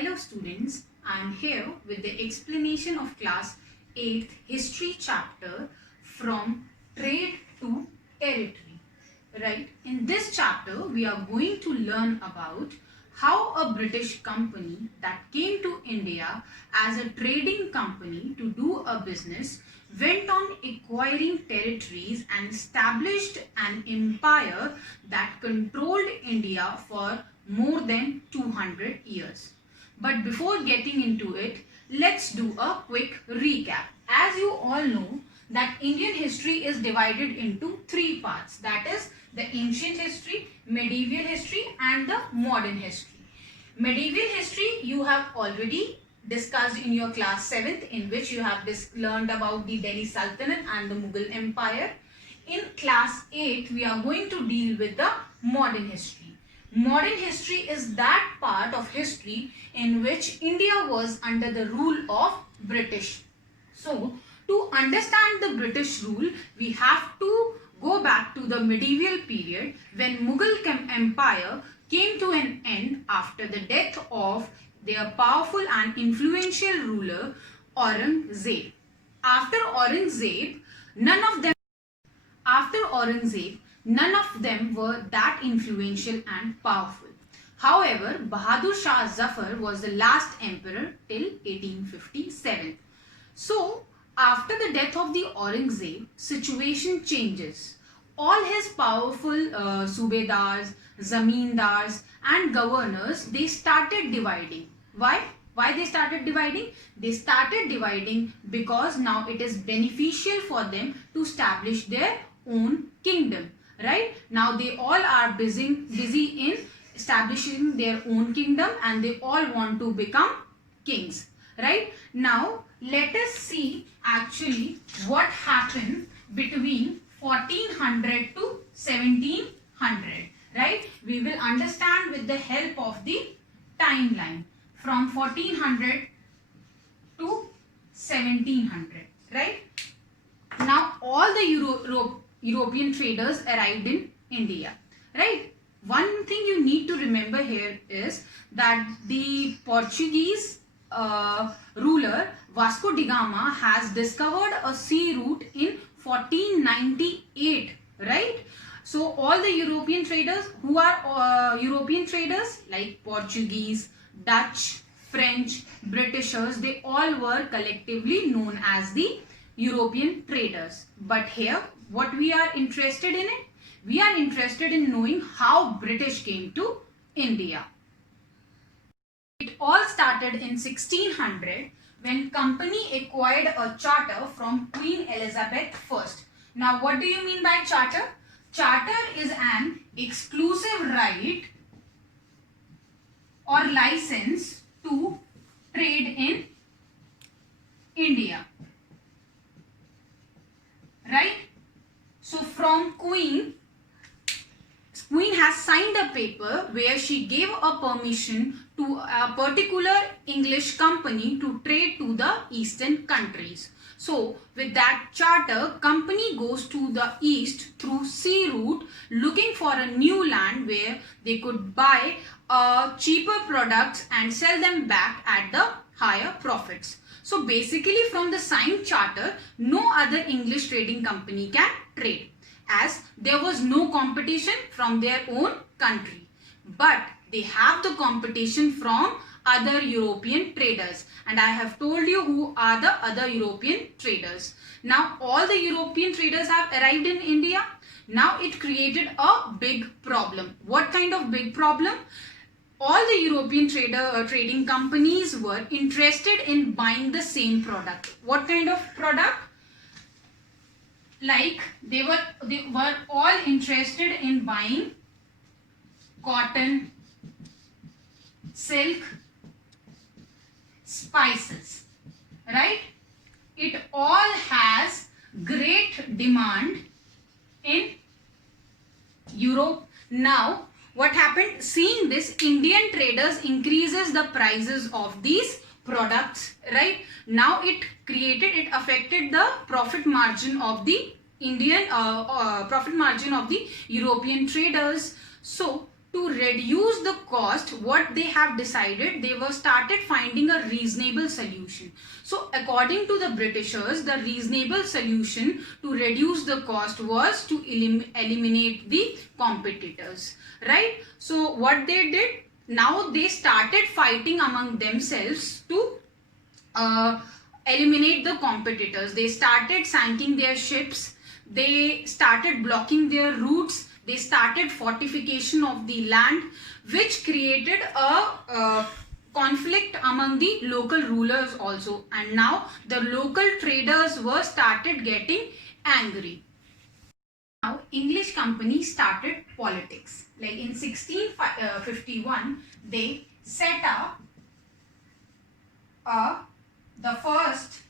Hello students, I am here with the explanation of class 8th history chapter from trade to territory. Right? In this chapter we are going to learn about how a British company that came to India as a trading company to do a business went on acquiring territories and established an empire that controlled India for more than 200 years. But before getting into it, let's do a quick recap. As you all know, that Indian history is divided into three parts, that is the ancient history, medieval history and the modern history. Medieval history you have already discussed in your class 7th, in which you have learned about the Delhi Sultanate and the Mughal Empire. In class 8 we are going to deal with the modern history. Modern history is that part of history in which India was under the rule of British. So to understand the British rule, we have to go back to the medieval period when Mughal Empire came to an end after the death of their powerful and influential ruler Aurangzeb. After Aurangzeb, none of them were that influential and powerful. However, Bahadur Shah Zafar was the last emperor till 1857. So, after the death of the Aurangzeb, situation changes. All his powerful subedars, zamindars and governors, they started dividing. Why? Why they started dividing? They started dividing because now it is beneficial for them to establish their own kingdom. Right? Now they all are busy in establishing their own kingdom and they all want to become kings. Right? Now let us see actually what happened between 1400 to 1700. Right? We will understand with the help of the timeline from 1400 to 1700. Right? Now all the European traders arrived in India. Right? One thing you need to remember here is that the Portuguese ruler Vasco da Gama has discovered a sea route in 1498. Right? So all the European traders, who are European traders like Portuguese, Dutch, French, Britishers, they all were collectively known as the European traders. But here what we are interested in it? We are interested in knowing how British came to India. It all started in 1600 when company acquired a charter from Queen Elizabeth I. Now what do you mean by charter? Charter is an exclusive right or license to trade in India. Right? So from Queen has signed a paper where she gave a permission to a particular English company to trade to the eastern countries. So with that charter, company goes to the east through sea route looking for a new land where they could buy cheaper products and sell them back at the higher profits. So basically from the signed charter, no other English trading company can trade, as there was no competition from their own country. But they have the competition from other European traders, and I have told you who are the other European traders. Now all the European traders have arrived in India. Now it created a big problem. What kind of big problem? All the European trading companies were interested in buying the same product. What kind of product? Like they were all interested in buying cotton, silk, spices. Right? It all has great demand in Europe. Now what happened? Seeing this, Indian traders increases the prices of these products. Right? Now it affected the profit margin of the European traders. So to reduce the cost, what they have decided, they were started finding a reasonable solution. So according to the Britishers, the reasonable solution to reduce the cost was to eliminate the competitors, right? So what they did, now they started fighting among themselves to eliminate the competitors. They started sinking their ships, they started blocking their routes, they started fortification of the land, which created a conflict among the local rulers also, and now the local traders were started getting angry. Now English company started politics. Like in 1651 they set up the first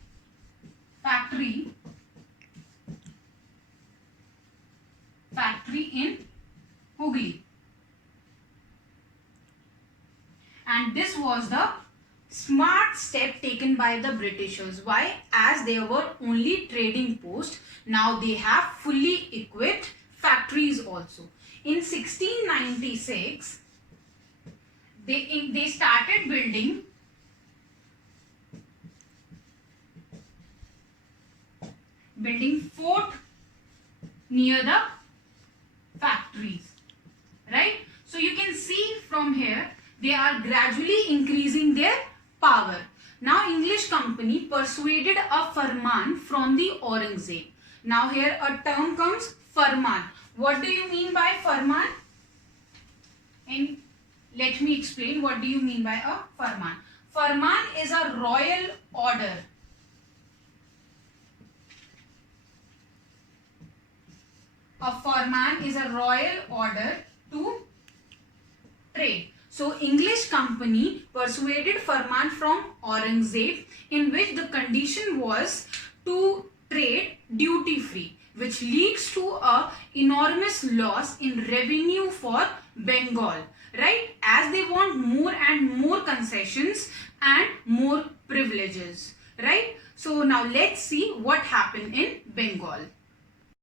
factory in Hooghly, and this was the smart step taken by the Britishers. Why? As they were only trading post, now they have fully equipped factories also. In 1696 they started building fort near the factories, right? So you can see from here they are gradually increasing their power. Now English company persuaded a farman from the Aurangzeb. Now here a term comes, farman. What do you mean by farman? And let me explain what do you mean by a farman. Farman is a royal order. A farman is a royal order to trade. So English company persuaded farman from Aurangzeb, in which the condition was to trade duty free, which leads to a enormous loss in revenue for Bengal, right? As they want more and more concessions and more privileges, right? So now let's see what happened in Bengal.